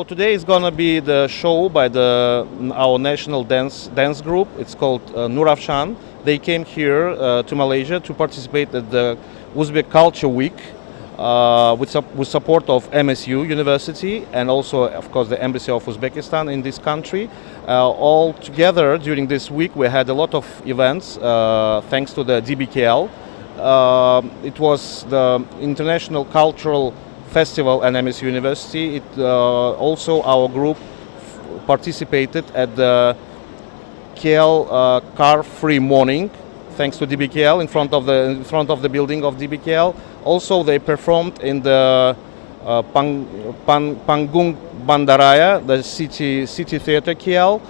So today is gonna be the show by our national dance group. It's called Ravshan. They came here to Malaysia to participate at the Uzbek Culture Week with support of MSU University and also, of course, the Embassy of Uzbekistan in this country. All together during this week, we had a lot of events thanks to the DBKL. It was the International Cultural Festival at MSU University. Also our group participated at the KL car-free morning, thanks to DBKL in front of the building of DBKL. Also, they performed in the Panggung Bandaraya, the city theater KL.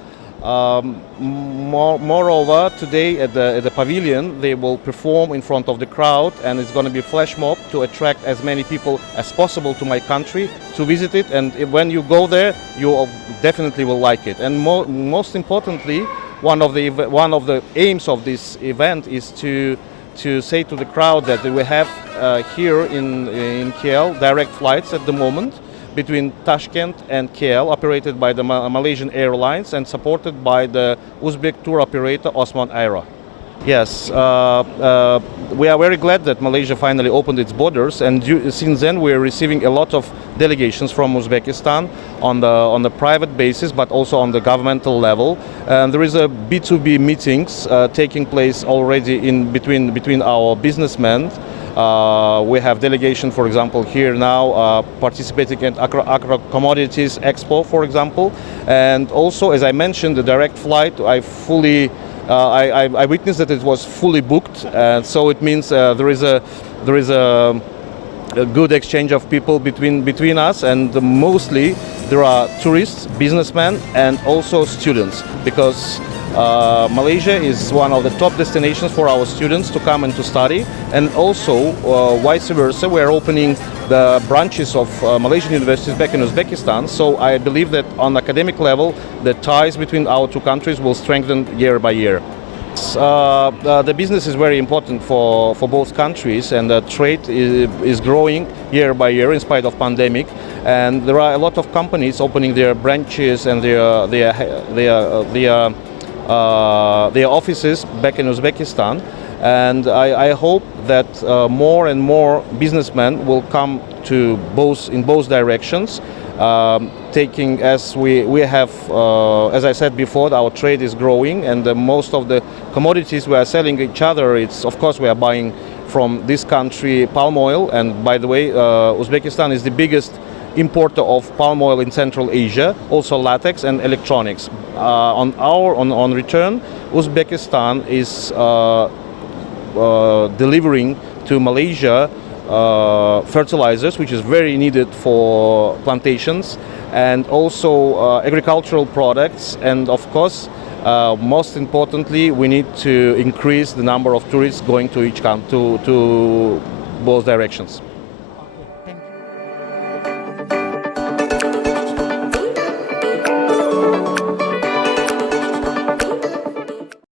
Moreover, today at the pavilion, they will perform in front of the crowd, and it's going to be a flash mob to attract as many people as possible to my country to visit it. And when you go there, you definitely will like it. And most importantly, one of the aims of this event is to say to the crowd that we have here in KL direct flights at the moment between Tashkent and KL, operated by the Malaysian Airlines and supported by the Uzbek tour operator Usmanov. Yes, we are very glad that Malaysia finally opened its borders, and since then we are receiving a lot of delegations from Uzbekistan on the private basis, but also on the governmental level. And there is a B2B meetings taking place already between our businessmen. We have delegation, for example, here now participating in Agro Commodities Expo, for example. And also, as I mentioned, the direct flight, I witnessed that it was fully booked. So it means there is a good exchange of people between us, and mostly there are tourists, businessmen, and also students, because Malaysia is one of the top destinations for our students to come and to study, and also vice versa. We are opening the branches of Malaysian universities back in Uzbekistan. So I believe that on academic level, the ties between our two countries will strengthen year by year. The business is very important for both countries, and the trade is growing year by year in spite of pandemic. And there are a lot of companies opening their branches and their offices back in Uzbekistan, and I hope that more and more businessmen will come to in both directions. Taking, as we have, as I said before, our trade is growing, and most of the commodities we are selling each other, it's of course we are buying from this country palm oil, and by the way, Uzbekistan is the biggest importer of palm oil in Central Asia, also latex and electronics. On return, Uzbekistan is delivering to Malaysia fertilizers, which is very needed for plantations, and also agricultural products, and of course, most importantly, we need to increase the number of tourists going to both directions.